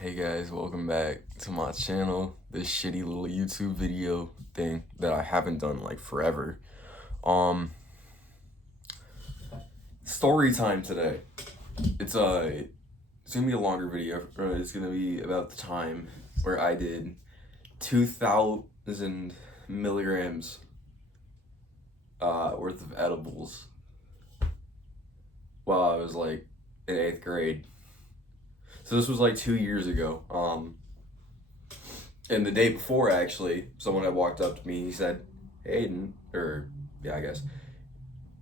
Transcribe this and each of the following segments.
Hey guys, welcome back to my channel. This shitty little YouTube video thing that I haven't done like forever. Story time today. It's gonna be a longer video. It's gonna be about the time where I did 2,000 milligrams worth of edibles while I was like in 8th grade. So this was like 2 years ago. And the day before, actually, someone had walked up to me. He said, "Hayden," or yeah, I guess,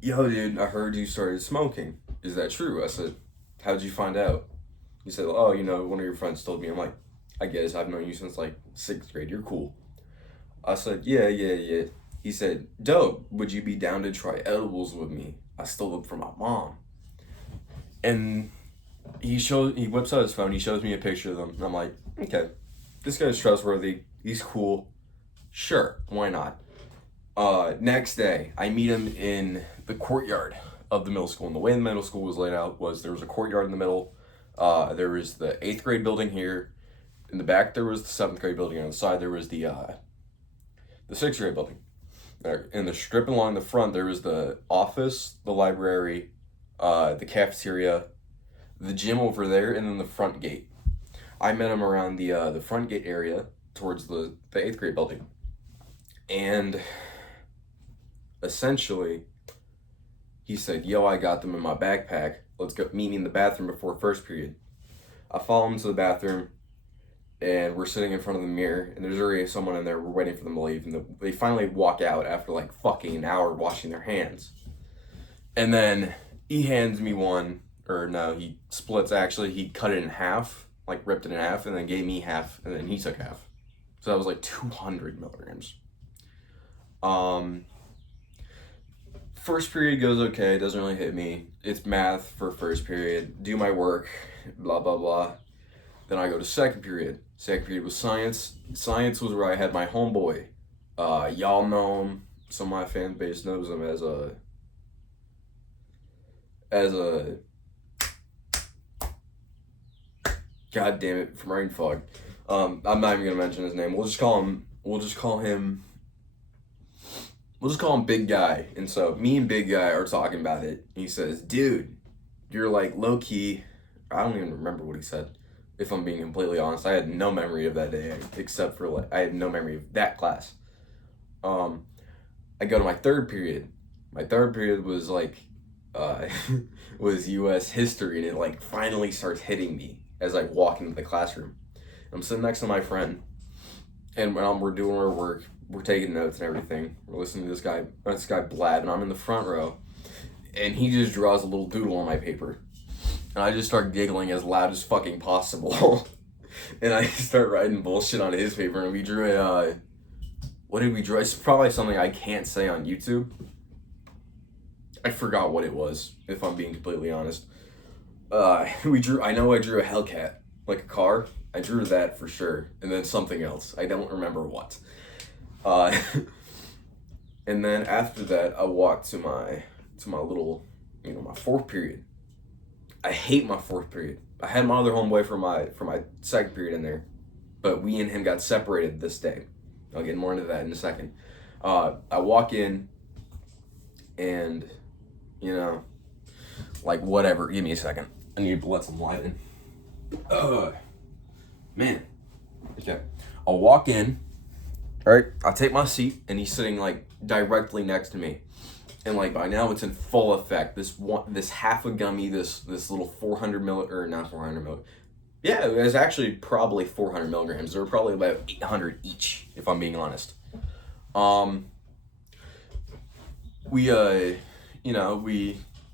"Yo, dude, I heard you started smoking. Is that true?" I said, "How'd you find out?" He said, "Oh, one of your friends told me." I'm like, "I guess I've known you since like 6th grade. You're cool." I said, Yeah. He said, "Dope. Would you be down to try edibles with me? I stole them from my mom." And he whips out his phone. He shows me a picture of them. And I'm like, okay, this guy's trustworthy. He's cool. Sure, why not? Next day, I meet him in the courtyard of the middle school. And the way the middle school was laid out was there was a courtyard in the middle. There was the 8th grade building here. In the back, there was the 7th grade building. On the side, there was the 6th grade building. In the strip along the front, there was the office, the library, the cafeteria, the gym over there, and then the front gate. I met him around the front gate area towards the 8th grade building. And essentially, he said, "Yo, I got them in my backpack. Let's go meet me in the bathroom before first period." I follow him to the bathroom, and we're sitting in front of the mirror, and there's already someone in there. We're waiting for them to leave, and they finally walk out after like fucking an hour washing their hands. And then he hands me one. Or no, he splits, actually. He cut it in half, like ripped it in half, and then gave me half, and then he took half. So that was like 200 milligrams. First period goes okay, doesn't really hit me. It's math for first period, do my work, blah, blah, blah. Then I go to second period. Second period was science. Science was where I had my homeboy. Y'all know him. Some of my fan base knows him as a God damn it, from brain fog. I'm not even gonna mention his name. We'll just call him Big Guy. And so me and Big Guy are talking about it. He says, "Dude, you're like low key." I don't even remember what he said. If I'm being completely honest, I had no memory of that day except for I had no memory of that class. I go to my third period. My third period was like was U.S. history, and it like finally starts hitting me as I walk into the classroom. I'm sitting next to my friend, and we're doing our work, we're taking notes and everything. We're listening to this guy blab, and I'm in the front row, and he just draws a little doodle on my paper, and I just start giggling as loud as fucking possible, and I start writing bullshit on his paper, and we drew what did we draw? It's probably something I can't say on YouTube. I forgot what it was, if I'm being completely honest. I drew a Hellcat, like a car. I drew that for sure, and then something else. I don't remember what. And then after that, I walked to my little, my fourth period. I hate my fourth period. I had my other homeboy for my second period in there, but we and him got separated this day. I'll get more into that in a second. I walk in, and like whatever. Give me a second. I need to let some light in. Man. Okay. I'll walk in. All right. I'll take my seat, and he's sitting like directly next to me, and like by now it's in full effect. This half a gummy, this little 400 or not 400 mil. Yeah, it was actually probably 400 milligrams. There were probably about 800 each, if I'm being honest. We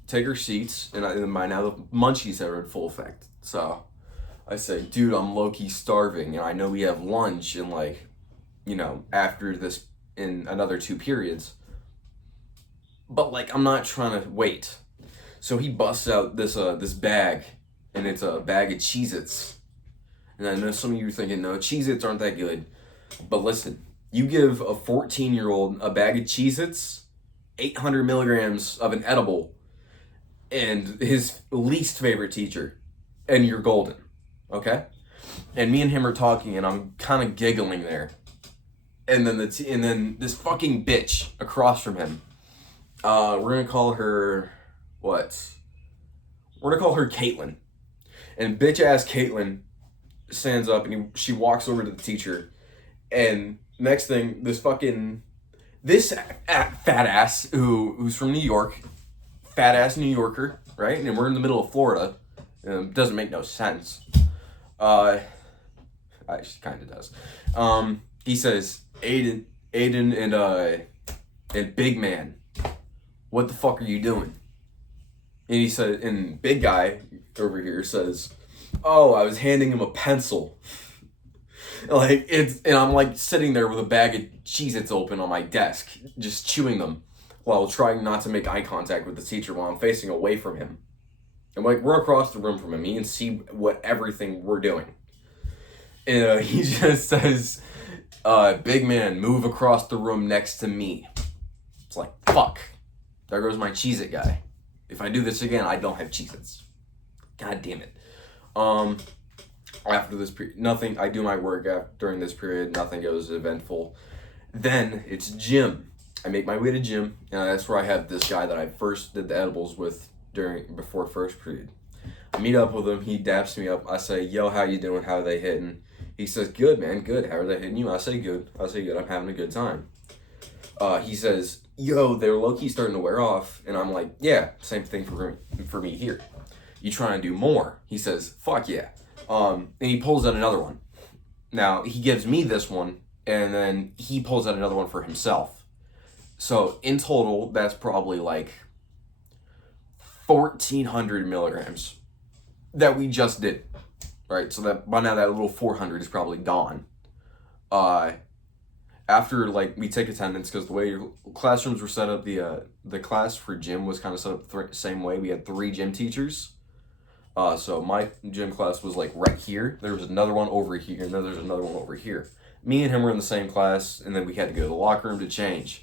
take our seats, and by now the munchies are in full effect. So I say, "Dude, I'm low-key starving, and I know we have lunch in after this in another 2 periods. But I'm not trying to wait." So he busts out this bag, and it's a bag of Cheez-Its. And I know some of you are thinking, no, Cheez-Its aren't that good. But listen, you give a 14-year-old a bag of Cheez-Its, 800 milligrams of an edible, and his least favorite teacher, and you're golden, okay? and me and him are talking, and I'm kind of giggling there. And then and then this fucking bitch across from him, we're gonna call her what? We're gonna call her Caitlin. And bitch ass Caitlin stands up and she walks over to the teacher, and next thing, this fat ass who's from New York, fat ass New Yorker, right? And we're in the middle of Florida. It doesn't make no sense. Actually, kind of does. He says, Aiden, and big man, what the fuck are you doing? And he said, and big guy over here says, oh, I was handing him a pencil. And I'm like sitting there with a bag of Cheez-Its open on my desk, just chewing them while trying not to make eye contact with the teacher while I'm facing away from him. And like, we're across the room from him. He can see everything we're doing. And he just says, big man, move across the room next to me. It's like, fuck. There goes my Cheez-It guy. If I do this again, I don't have Cheez-Its. God damn it. After this period, nothing, I do my work during this period, nothing goes eventful. Then it's gym. I make my way to gym, and that's where I have this guy that I first did the edibles with before first period. I meet up with him, he daps me up, I say, yo, how you doing, how are they hitting? He says, good, man, good, how are they hitting you? I say, good, I'm having a good time. He says, yo, they're low-key starting to wear off, and I'm like, yeah, same thing for me here. You trying to do more? He says, fuck yeah. And he pulls out another one. Now, he gives me this one, and then he pulls out another one for himself. So, in total, that's probably like 1,400 milligrams that we just did. Right? So, that by now, that little 400 is probably gone. After, like, we take attendance, because the way classrooms were set up, the class for gym was kind of set up the same way. We had 3 gym teachers. So my gym class was like right here. There was another one over here, and then there's another one over here. Me and him were in the same class, and then we had to go to the locker room to change.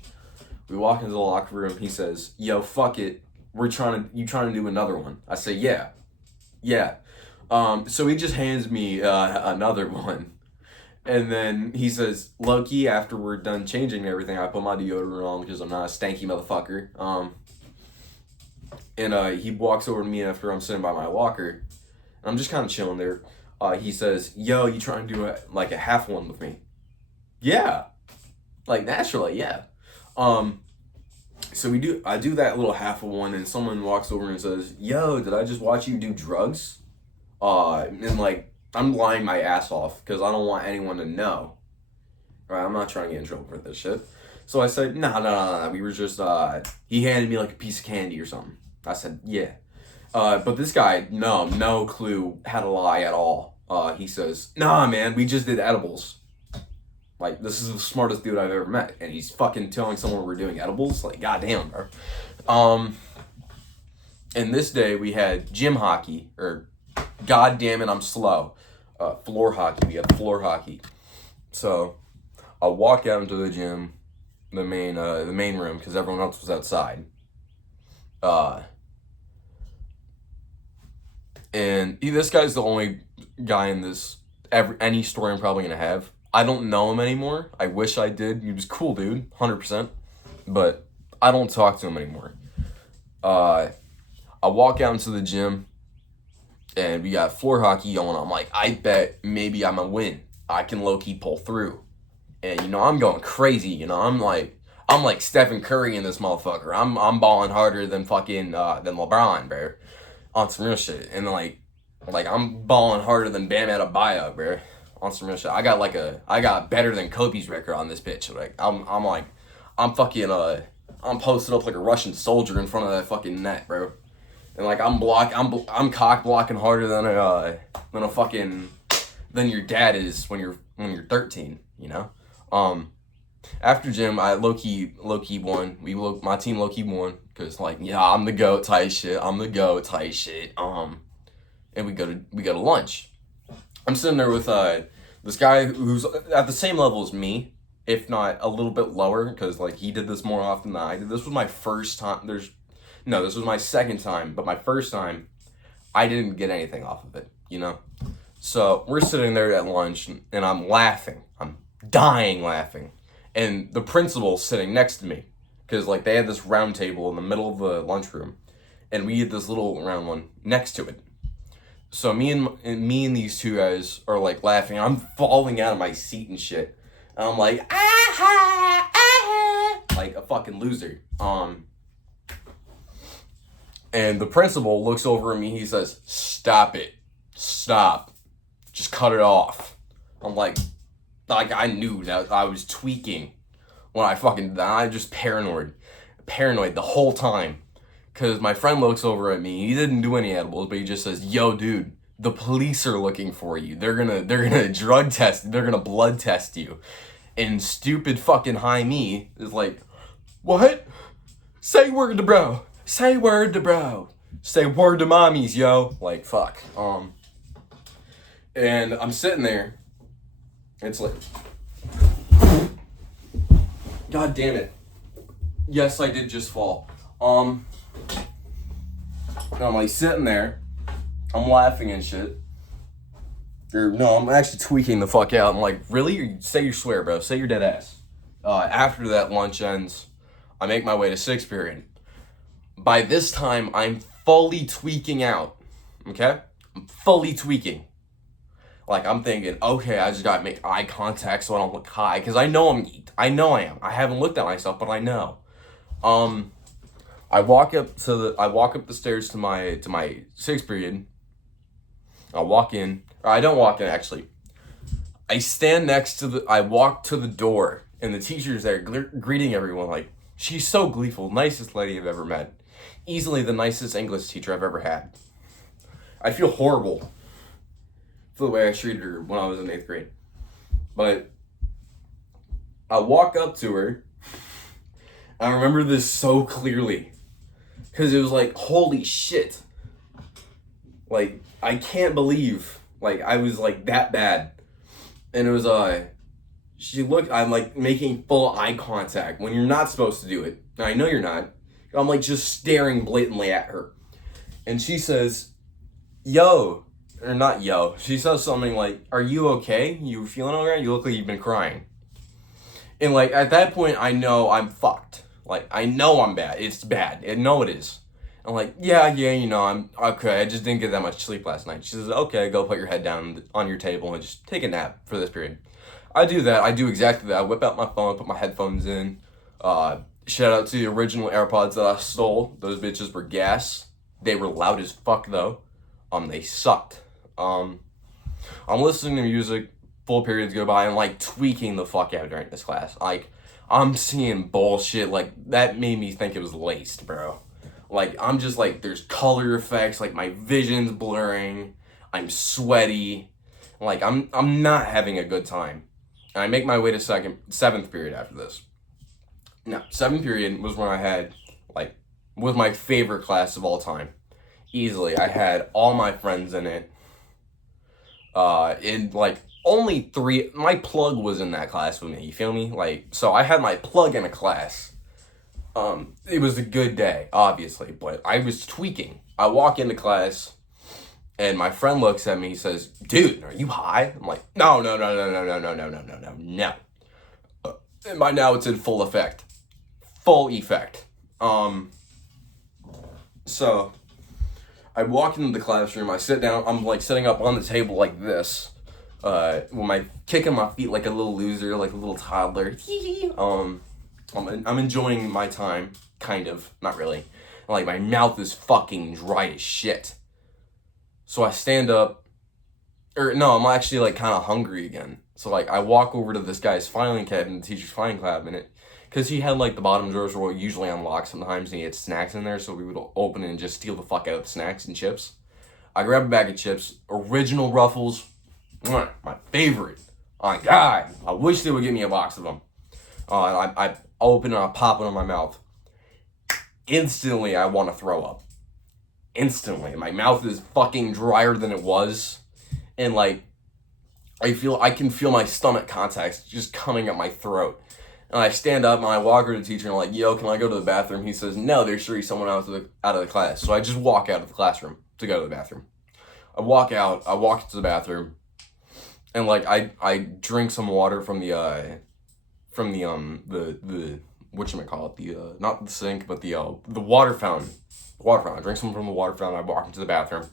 We walk into the locker room. He says, "Yo, fuck it. You trying to do another one?" I say, "Yeah." So he just hands me another one, and then he says, "Low-key, after we're done changing everything, I put my deodorant on because I'm not a stanky motherfucker." And he walks over to me after I'm sitting by my locker, and I'm just kind of chilling there. He says, yo, you trying to do a half one with me? Yeah. Like, naturally, yeah. So I do that little half of one, and someone walks over and says, yo, did I just watch you do drugs? And like, I'm lying my ass off, because I don't want anyone to know. Right, I'm not trying to get in trouble for this shit. So I said, no, we were just, he handed me like a piece of candy or something. I said, yeah. But this guy, no clue how to lie at all. He says, nah, man, we just did edibles. Like, this is the smartest dude I've ever met. And he's fucking telling someone we're doing edibles? Like, goddamn, bro. And this day we had gym hockey, or goddamn it, I'm slow. Floor hockey. We had floor hockey. So I walk out into the gym, the main room, because everyone else was outside. And this guy's the only guy in any story I'm probably gonna have. I don't know him anymore. I wish I did. He was cool, dude, 100%. But I don't talk to him anymore. I walk out into the gym, and we got floor hockey going. I'm like, I bet maybe I'm gonna win. I can low-key pull through. And I'm going crazy. I'm like Stephen Curry in this motherfucker. I'm balling harder than fucking than LeBron, bro. On some real shit. And like I'm balling harder than Bam Adebayo, bro. On some real shit. I got better than Kobe's record on this pitch. Like I'm posted up like a Russian soldier in front of that fucking net, bro. And like I'm cock blocking harder than your dad is when you're 13, After gym, I low-key won. My team low-key won. Cause like, yeah, I'm the GOAT type shit. And we go to lunch. I'm sitting there with this guy who's at the same level as me, if not a little bit lower, cause like he did this more often than I did. This was my first time. This was my second time, but my first time, I didn't get anything off of it. So we're sitting there at lunch, and I'm laughing. I'm dying laughing. And the principal's sitting next to me. Because, like, they had this round table in the middle of the lunchroom. And we had this little round one next to it. So me and these two guys are, like, laughing. I'm falling out of my seat and shit. And I'm like, like a fucking loser. And the principal looks over at me. He says, "Stop it. Stop. Just cut it off." I'm like I knew that I was tweaking when I'm just paranoid the whole time. Cause my friend looks over at me. He didn't do any edibles, but he just says, "Yo, dude, the police are looking for you. They're gonna drug test. They're gonna blood test you." And stupid fucking high me is like, "What? Say word to bro. Say word to bro. Say word to mommies, yo." Like, fuck. And I'm sitting there. It's like, God damn it. Yes, I did just fall. I'm like sitting there. I'm laughing and shit. Or no, I'm actually tweaking the fuck out. I'm like, really? Say you swear, bro. Say you're dead ass. After that lunch ends, I make my way to sixth period. By this time, I'm fully tweaking out. Okay? I'm fully tweaking. Like, I'm thinking, okay, I just gotta make eye contact so I don't look high. Because I know I'm geeked. I know I am. I haven't looked at myself, but I know. I walk up the stairs to my sixth period. I walk in. Or I don't walk in, actually. I stand I walk to the door, and the teacher's there greeting everyone like, she's so gleeful, nicest lady I've ever met. Easily the nicest English teacher I've ever had. I feel horrible for the way I treated her when I was in 8th grade. But I walk up to her. I remember this so clearly. Because it was like, holy shit. Like, I can't believe, like, I was, like, that bad. And it was, I'm, like, making full eye contact when you're not supposed to do it. And I know you're not. I'm, like, just staring blatantly at her. And she says, "Yo," or not yo. She says something like, "Are you okay? You feeling alright? You look like you've been crying." And, like, at that point, I know I'm fucked. Like, I know I'm bad. It's bad. I know it is. I'm like, yeah, you know, I'm okay. I just didn't get that much sleep last night. She says, "Okay, go put your head down on your table and just take a nap for this period." I do that. I do exactly that. I whip out my phone, put my headphones in. Shout out to the original AirPods that I stole. Those bitches were gas. They were loud as fuck, though. They sucked. I'm listening to music. Full periods go by. And, like, tweaking the fuck out during this class. Like, I'm seeing bullshit. Like, that made me think it was laced, bro. Like, I'm just like, there's color effects, like, my vision's blurring, I'm sweaty, like, I'm not having a good time. And I make my way to 7th period after this. Now, 7th period was when I had, like, was my favorite class of all time. Easily. I had all my friends in it. In, like, only 3, my plug was in that class with me, you feel me? Like, so I had my plug in a class. It was a good day, obviously, but I was tweaking. I walk into class, and my friend looks at me, he says, "Dude, are you high?" I'm like, no. And by now it's in full effect. Full effect. So, I walk into the classroom, I sit down, I'm like sitting up on the table like this, with my kicking my feet like a little loser, like a little toddler. I'm enjoying my time, kind of, not really. Like, my mouth is fucking dry as shit. So I stand up, I'm actually, like, kind of hungry again. So, like, I walk over to this guy's filing cabinet, the teacher's filing cabinet, because he had, like, the bottom drawers were usually unlocked sometimes, and he had snacks in there, so we would open it and just steal the fuck out of snacks and chips. I grab a bag of chips, original Ruffles, my favorite. Oh, my God, I wish they would give me a box of them. I open it, I pop it in my mouth. Instantly, I want to throw up. Instantly. My mouth is fucking drier than it was. And, like, I can feel my stomach contacts just coming up my throat. And I stand up and I walk over to the teacher and I'm like, "Yo, can I go to the bathroom?" He says, "No, there's sure someone out of the class." So I just walk out of the classroom to go to the bathroom. I walk out, I walk into the bathroom, and like I drink some water from the whatchamacallit, the not the sink, but the water fountain. Water fountain. I drink some from the water fountain, I walk into the bathroom.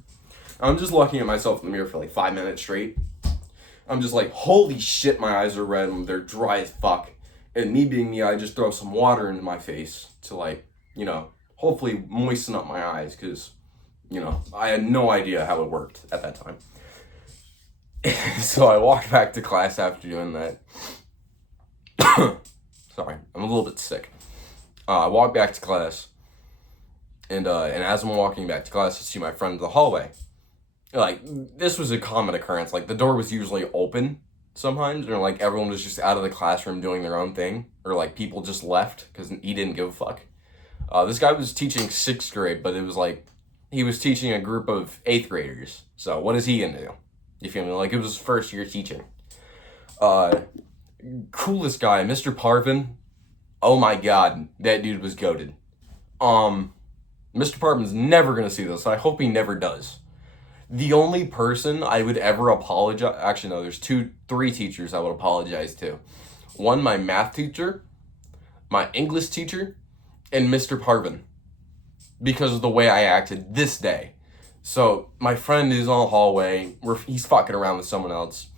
I'm just looking at myself in the mirror for like 5 minutes straight. I'm just like, holy shit, my eyes are red and they're dry as fuck. And me being me, I just throw some water into my face to like, you know, hopefully moisten up my eyes, because, you know, I had no idea how it worked at that time. So I walked back to class after doing that. Sorry, I'm a little bit sick. I walked back to class, and as I'm walking back to class, I see my friend in the hallway. Like, this was a common occurrence. Like, the door was usually open sometimes, or like everyone was just out of the classroom doing their own thing, or like people just left because he didn't give a fuck. This guy was teaching 6th grade, but it was like he was teaching a group of 8th graders. So what is he gonna do? You feel me? Like, it was his first year teaching. Coolest guy, Mr. Parvin. Oh my god, that dude was goated. Mr. Parvin's never gonna see this. I hope he never does. The only person I would ever apologize... Actually, no, there's 3 teachers I would apologize to. One, my math teacher, my English teacher, and Mr. Parvin. Because of the way I acted this day. So, my friend is on the hallway. He's fucking around with someone else.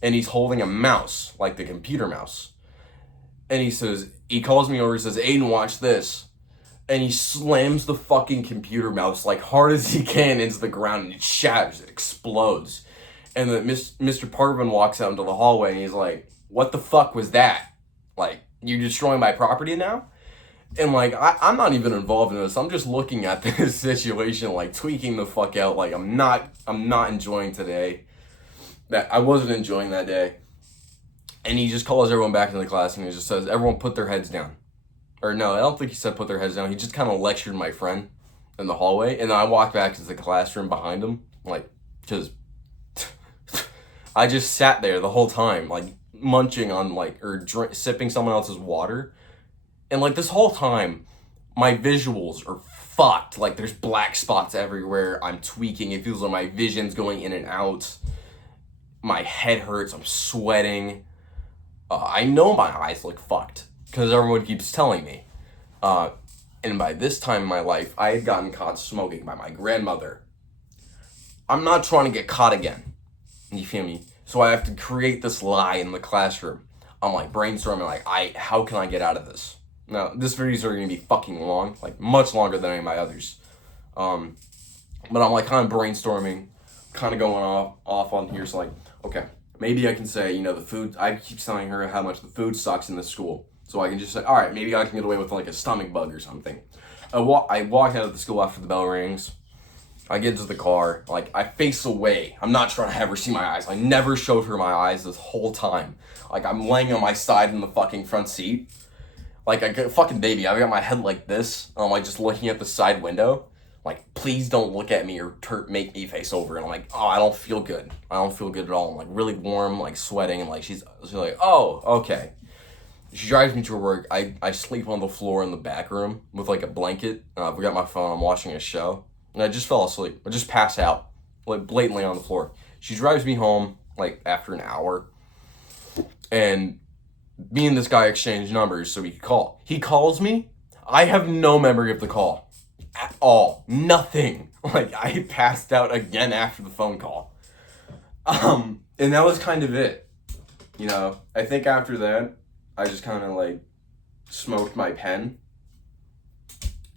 And he's holding a mouse, like the computer mouse. And he calls me over, he says, Aiden, watch this. And he slams the fucking computer mouse like hard as he can into the ground, and it shatters, it explodes. And then Mr. Parvin walks out into the hallway and he's like, what the fuck was that? Like, you're destroying my property now? And like, I'm not even involved in this. I'm just looking at this situation, like tweaking the fuck out. Like, I'm not enjoying today. That I wasn't enjoying that day. And he just calls everyone back into the class and he just says, everyone put their heads down. Or no, I don't think he said put their heads down. He just kind of lectured my friend in the hallway. And then I walked back to the classroom behind him. Like, because I just sat there the whole time, like, munching on, like, or sipping someone else's water. And, like, this whole time, my visuals are fucked. Like, there's black spots everywhere. I'm tweaking. It feels like my vision's going in and out. My head hurts. I'm sweating. I know my eyes look fucked, because everyone keeps telling me. And by this time in my life, I had gotten caught smoking by my grandmother. I'm not trying to get caught again. You feel me? So I have to create this lie in the classroom. I'm like brainstorming, like, how can I get out of this? Now, this videos are going to be fucking long, like much longer than any of my others. But I'm like kind of brainstorming, kind of going off on here. So like, okay, maybe I can say, you know, the food, I keep telling her how much the food sucks in this school. So I can just say, all right, maybe I can get away with like a stomach bug or something. I walk out of the school after the bell rings. I get into the car, like, I face away. I'm not trying to have her see my eyes. I never showed her my eyes this whole time. Like, I'm laying on my side in the fucking front seat. Like, I get fucking baby. I got my head like this, and I'm like just looking at the side window. Like, please don't look at me or make me face over. And I'm like, oh, I don't feel good. I don't feel good at all. I'm like really warm, like sweating, and like she's like, oh, okay. She drives me to her work. I sleep on the floor in the back room with like a blanket. I got my phone. I'm watching a show. And I just fell asleep. I just passed out, like blatantly on the floor. She drives me home like after an hour. And me and this guy exchange numbers so we could call. He calls me. I have no memory of the call at all. Nothing. Like, I passed out again after the phone call. And that was kind of it. You know, I think after that, I just kind of like smoked my pen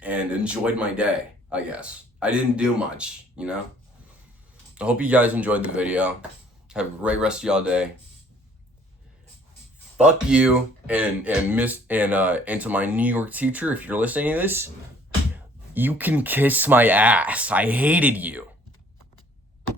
and enjoyed my day, I guess. I didn't do much, you know? I hope you guys enjoyed the video. Have a great rest of y'all day. Fuck you, and to my New York teacher, if you're listening to this, you can kiss my ass. I hated you.